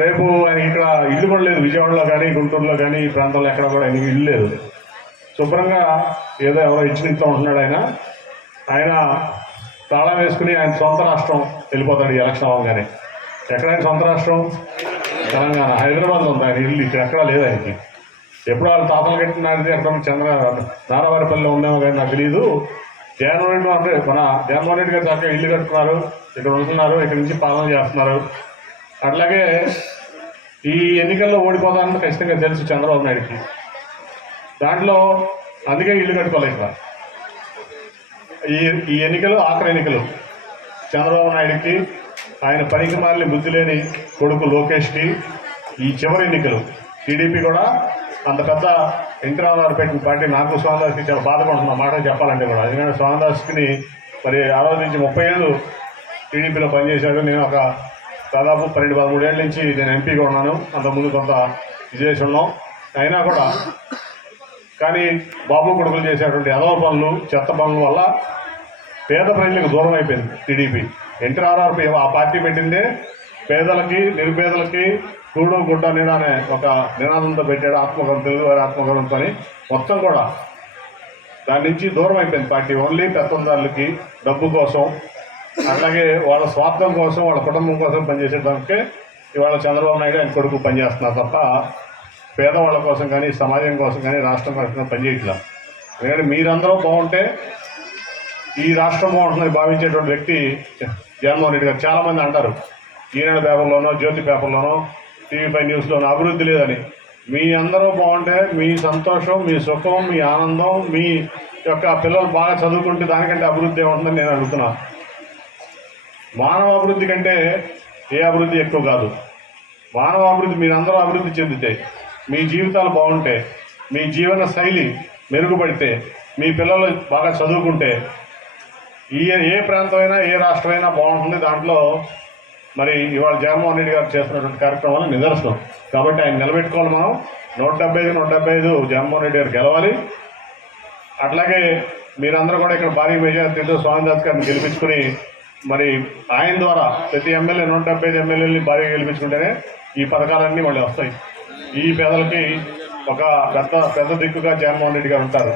రేపు ఆయన ఇక్కడ ఇల్లు కూడా లేదు విజయవాడలో కానీ గుంటూరులో కానీ ఈ ప్రాంతంలో ఎక్కడ కూడా ఆయనకి ఇల్లు లేదు శుభ్రంగా ఏదో ఎవరో ఇచ్చిన ఇంట్లో ఉంటున్నాడు ఆయన ఆయన తాళం వేసుకుని ఆయన సొంత రాష్ట్రం వెళ్ళిపోతాడు ఎలక్షన్ అవ్వగానే ఎక్కడ ఆయన సొంత రాష్ట్రం తెలంగాణ హైదరాబాద్లో ఉంది ఆయన ఇల్లు ఇక్కడ ఎక్కడా లేదు ఆయనకి ఎప్పుడు వాళ్ళు తాతలు కట్టినారు ఎక్కడ చంద్ర నారావారిపల్లిలో ఉన్నామో కానీ నాకు తెలియదు జగన్మోహన్ అంటే మన జగన్మోహన్ రెడ్డి గారు దాకా ఇల్లు కట్టుకున్నారు ఇక్కడ ఉంటున్నారు ఇక్కడ నుంచి పాలన చేస్తున్నారు అట్లాగే ఈ ఎన్నికల్లో ఓడిపోతానని ఖచ్చితంగా తెలుసు చంద్రబాబు నాయుడుకి దాంట్లో అందుకే ఇల్లు కట్టుకోవాలి ఇక్కడ ఈ ఈ ఎన్నికలు ఆఖరి ఎన్నికలు చంద్రబాబు నాయుడుకి ఆయన పనికి మారిన బుద్ధి లేని కొడుకు లోకేష్కి ఈ చివరి ఎన్నికలు టీడీపీ కూడా అంత పెద్ద వెంకరామారావు పెట్టిన పార్టీ నాకు స్వామిదాస్కి చాలా బాధపడుతున్న మాట చెప్పాలంటే కూడా ఎందుకంటే స్వామిదాస్కి మరి ఆ నుంచి ముప్పై ఏళ్ళు టీడీపీలో పనిచేశాడు నేను ఒక దాదాపు పన్నెండు పదమూడు ఏళ్ళ నుంచి నేను ఎంపీగా ఉన్నాను అంతకుముందు కొంత విజయసి ఉన్నాం అయినా కూడా కానీ బాబు కొడుకులు చేసేటువంటి అదవ పనులు చెత్త పనుల వల్ల పేద ప్రజలకు దూరం అయిపోయింది టీడీపీ ఎన్టీఆర్ఆర్పీ ఆ పార్టీ పెట్టిందే పేదలకి నిరుపేదలకి చూడో గుడ్డ నీడ అనే ఒక నినాదంతో పెట్టాడు ఆత్మగౌరవం తెలుగువారి వారి పని మొత్తం కూడా దాని నుంచి దూరం అయిపోయింది పార్టీ ఓన్లీ పెత్తందారులకి డబ్బు కోసం అలాగే వాళ్ళ స్వార్థం కోసం వాళ్ళ కుటుంబం కోసం పనిచేసే దానికే ఇవాళ చంద్రబాబు నాయుడు ఆయన కొడుకు పనిచేస్తున్నారు తప్ప పేదవాళ్ళ కోసం కానీ సమాజం కోసం కానీ రాష్ట్రం కోసం పనిచేయట్లా ఎందుకంటే మీరందరూ బాగుంటే ఈ రాష్ట్రం బాగుంటుందని భావించేటువంటి వ్యక్తి జగన్మోహన్ రెడ్డి గారు చాలామంది అంటారు ఈనాడు పేపర్లోనో జ్యోతి పేపర్లోనో టీవీ ఫైవ్ న్యూస్లో అభివృద్ధి లేదని మీ అందరూ బాగుంటే మీ సంతోషం మీ సుఖం మీ ఆనందం మీ యొక్క పిల్లలు బాగా చదువుకుంటే దానికంటే అభివృద్ధి ఏముంటుందని నేను అడుగుతున్నా మానవ అభివృద్ధి కంటే ఏ అభివృద్ధి ఎక్కువ కాదు మానవ అభివృద్ధి మీరందరూ అభివృద్ధి చెందితే మీ జీవితాలు బాగుంటే మీ జీవన శైలి మెరుగుపడితే మీ పిల్లలు బాగా చదువుకుంటే ఏ ఏ ప్రాంతమైనా ఏ రాష్ట్రమైనా బాగుంటుంది దాంట్లో మరి ఇవాళ జగన్మోహన్ రెడ్డి గారు చేస్తున్నటువంటి కార్యక్రమాలు నిదర్శనం కాబట్టి ఆయన నిలబెట్టుకోవాలి మనం నూట డెబ్బై ఐదు నూట ఐదు జగన్మోహన్ రెడ్డి గారు గెలవాలి అట్లాగే మీరందరూ కూడా ఇక్కడ భారీ మెజార్టీతో స్వామిదాస్ గారిని గెలిపించుకుని మరి ఆయన ద్వారా ప్రతి ఎమ్మెల్యే నూట డెబ్బై ఐదు ఎమ్మెల్యేలని భారీగా గెలిపించుకుంటేనే ఈ పథకాలన్నీ మళ్ళీ వస్తాయి ఈ పేదలకి ఒక పెద్ద పెద్ద దిక్కుగా జగన్మోహన్ రెడ్డి గారు ఉంటారు